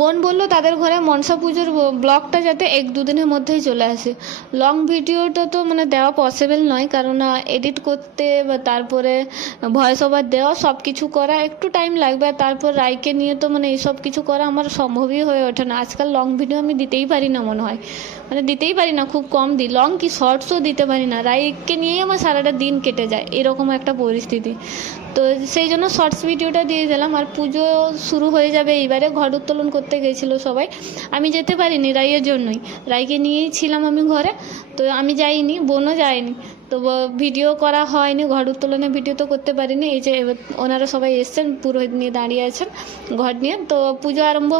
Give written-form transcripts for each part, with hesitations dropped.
বোন বললো তাদের ঘরে মনসা পুজোর ব্লগটা যাতে 1-2 দিনের মধ্যেই চলে আসে। লং ভিডিওটা তো মানে দেওয়া পসিবল নয়, কারণ এডিট করতে বা তারপরে ভয়েস ওভার দেওয়া সব কিছু করা একটু টাইম লাগবে। আর তারপর রাইকে নিয়ে তো মানে এইসব কিছু করা আমার সম্ভবই হয়ে ওঠে না। আজকাল লং ভিডিও আমি দিতেই পারি না, মনে হয় মানে দিতেই পারি না, খুব কম দিই। লং কি শর্টসও দিতে পারি না, রাইকে নিয়েই আমার সারাটা দিন কেটে যায়, এরকম একটা পরিস্থিতি। তো সেই জন্য শর্টস ভিডিওটা দিয়ে দিলাম। আর পুজো শুরু হয়ে যাবে এইবারে, ঘট উত্তোলন করতে গেছিলো সবাই, আমি যেতে পারিনি রাইয়ের জন্যই। রাইকে নিয়েই ছিলাম আমি ঘরে, তো আমি যাইনি, বোনও যায়নি। তো ভিডিও করা হয়নি, ঘট উত্তোলনের ভিডিও তো করতে পারিনি। এই যে এবার ওনারা সবাই এসছেন, পুরোহিত নিয়ে দাঁড়িয়ে আছেন ঘট নিয়ে। তো পুজো আরম্ভ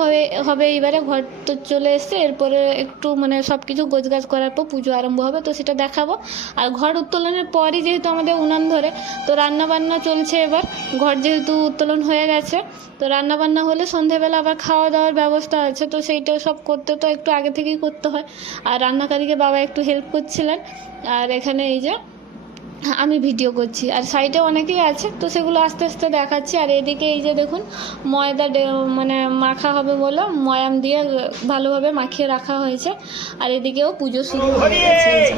হবে এইবারে, ঘট তো চলে এসছে, এরপরে একটু মানে সব কিছু গোছগাছ করার পর পুজো আরম্ভ হবে, তো সেটা দেখাবো। আর ঘট উত্তোলনের পরই যেহেতু আমাদের উনান ধরে, তো রান্নাবান্না চলছে এবার। ঘট যেহেতু উত্তোলন হয়ে গেছে, তো রান্নাবান্না হলে সন্ধেবেলা আবার খাওয়া দাওয়ার ব্যবস্থা আছে, তো সেইটা সব করতে তো একটু আগে থেকেই করতে হয়। আর রান্নাকারীকে বাবা একটু হেল্প করছিলেন। আর এখানে এই যে আমি ভিডিও করছি, আর সাইডে অনেকেই আছে, তো সেগুলো আস্তে আস্তে দেখাচ্ছি। আর এদিকে এই যে দেখুন, ময়দা মানে মাখা হবে বলে ময়াম দিয়ে ভালোভাবে মাখিয়ে রাখা হয়েছে। আর এদিকেও পুজো শুরু হয়ে গেছে। এই যে